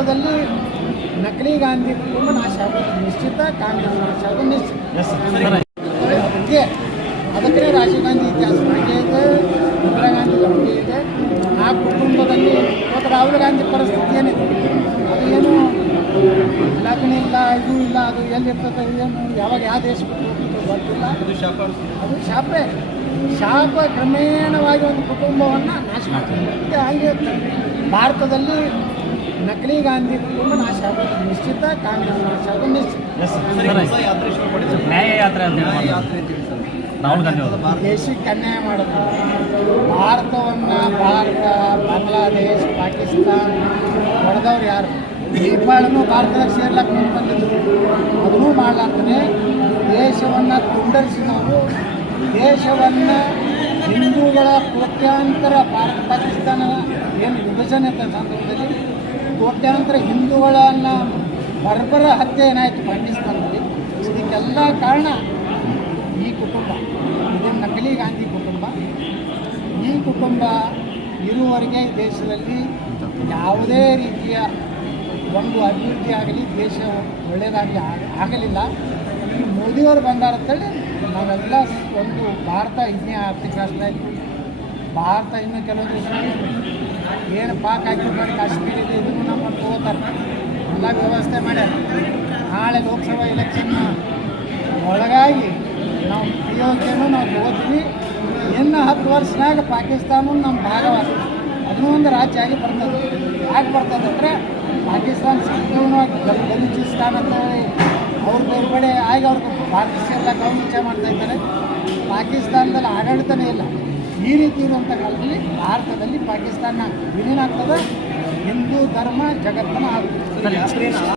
ಭಾರತದಲ್ಲಿ ನಕಲಿ ಗಾಂಧಿ ಕುಟುಂಬ ನಾಶ ಆಗೋದು ನಿಶ್ಚಿತ, ಕಾಂಗ್ರೆಸ್ ನಾಶ ಆಗೋದು ನಿಶ್ಚಿತ. ಅದಕ್ಕೆ ರಾಜೀವ್ ಗಾಂಧಿ ಇತಿಹಾಸ ಹಾಗೆ ಇದೆ, ಇಂದಿರಾ ಗಾಂಧಿ ನಮಗೆ ಇದೆ. ಆ ಕುಟುಂಬದಲ್ಲಿ ಇವತ್ತು ರಾಹುಲ್ ಗಾಂಧಿ ಪರಿಸ್ಥಿತಿ ಏನಿದೆ, ಅದು ಏನು ಲಗ್ನ ಇಲ್ಲ, ಇದು ಇಲ್ಲ, ಅದು ಎಲ್ಲಿರ್ತದೆ, ಏನು ಯಾವಾಗ ಯಾವ ದೇಶ ಗೊತ್ತಿಲ್ಲ. ಅದು ಶಾಪ ಕ್ರಮೇಣವಾಗಿ ಒಂದು ಕುಟುಂಬವನ್ನು ನಾಶ ಮಾಡ್ತದೆ. ಹಾಗೆ ಭಾರತದಲ್ಲಿ ನಕಲಿ ಗಾಂಧಿ ಕುಟುಂಬ ನಾಶ ಆಗೋದು ನಿಶ್ಚಿತ, ಕಾಂಗ್ರೆಸ್ ನಾಶ ಆಗೋದು ನಿಶ್ಚಿತ. ನ್ಯಾಯ ಯಾತ್ರೆ ಅಂತ ರಾಹುಲ್ ಗಾಂಧಿ ಅವರು ದೇಶಕ್ಕೆ ಅನ್ಯಾಯ ಮಾಡೋದು. ಭಾರತ, ಬಾಂಗ್ಲಾದೇಶ್, ಪಾಕಿಸ್ತಾನ ಹೊಡೆದವ್ರು ಯಾರು? ನೇಪಾಳನೂ ಭಾರತದಾಗ ಸೇರ್ಲಕ್ಕೆ ಮುಂದೆ ಬಂದಿದ್ರು, ಅದನ್ನೂ ಮಾಡ್ಲಾಗ್ತಾನೆ. ದೇಶವನ್ನು ತುಂಡರಿಸಿದವರು, ದೇಶವನ್ನು ಹಿಂದೂಗಳ ಕೋಟ್ಯಾಂತರ ಪಾಕಿಸ್ತಾನ ಏನು ವಿಭಜನೆ ಸಂದರ್ಭದಲ್ಲಿ ಕೋಟ್ಯಾಂತರ ಹಿಂದೂಗಳನ್ನು ಬರ್ಬರ ಹತ್ಯೆ ಏನಾಯಿತು ಪಾಕಿಸ್ತಾನದಲ್ಲಿ. ಇದಕ್ಕೆಲ್ಲ ಕಾರಣ ಈ ಕುಟುಂಬ, ಇದು ನಕಲಿ ಗಾಂಧಿ ಕುಟುಂಬ. ಈ ಕುಟುಂಬ ಇರುವವರೆಗೆ ದೇಶದಲ್ಲಿ ಯಾವುದೇ ರೀತಿಯ ಒಂದು ಅಭಿವೃದ್ಧಿ ಆಗಲಿ, ದೇಶ ಒಳ್ಳೆಯದಾಗಲಿ ಆಗಲಿಲ್ಲ. ಈ ಮೋದಿಯವರು ಬಂದಾರಂತೇಳಿ ನಾವೆಲ್ಲ ಒಂದು ಭಾರತ ಇನ್ನೇ ಆರ್ಥಿಕ ರಾಷ್ಟ್ರ ಆಯಿತು. ಭಾರತ ಇನ್ನೂ ಕೆಲವು ದಿವಸ ಏನು ಪಾಕ್ ಹಾಕಿರ್ತಾರೆ, ಕಾಶ್ಮೀರ ಇದೆ, ಇದನ್ನು ನಮ್ಮ ತಗೋತಾರೆ, ಎಲ್ಲ ವ್ಯವಸ್ಥೆ ಮಾಡ್ಯಾರ. ನಾಳೆ ಲೋಕಸಭಾ ಎಲೆಕ್ಷನ್ನ ಒಳಗಾಗಿ ನಾವು ಪಿಯೋಕೆನೂ ನಾವು ತಗೋತೀವಿ. ಇನ್ನು 10 ವರ್ಷನಾಗ ಪಾಕಿಸ್ತಾನ ನಮ್ಮ ಭಾಗವಾಗ್ತದೆ, ಅದನ್ನೂ ಒಂದು ರಾಜ್ಯ ಆಗಿ ಬರ್ತದೆ. ಯಾಕೆ ಬರ್ತದೆ ಅಂದರೆ ಪಾಕಿಸ್ತಾನ ಸಂಪೂರ್ಣವಾಗಿ ಬಲೂಚಿಸ್ತಾನ ಅಂತೇಳಿ ಅವ್ರ ಬೇರ್ಪಡೆ ಆಗಿ ಅವ್ರಿಗೆ ಭಾರತ ಎಲ್ಲ ಕೌಂಚೆ ಮಾಡ್ತಾಯಿದ್ದಾರೆ. ಪಾಕಿಸ್ತಾನದಲ್ಲಿ ಆಡಳಿತನೇ ಇಲ್ಲ. ಈ ರೀತಿ ಇರುವಂಥ ಕಾಲದಲ್ಲಿ ಭಾರತದಲ್ಲಿ ಪಾಕಿಸ್ತಾನ ವಿಲೀನ ಆಗ್ತದೆ. ಹಿಂದೂ ಧರ್ಮ ಜಗತ್ತನ್ನು ಆಗುತ್ತೆ.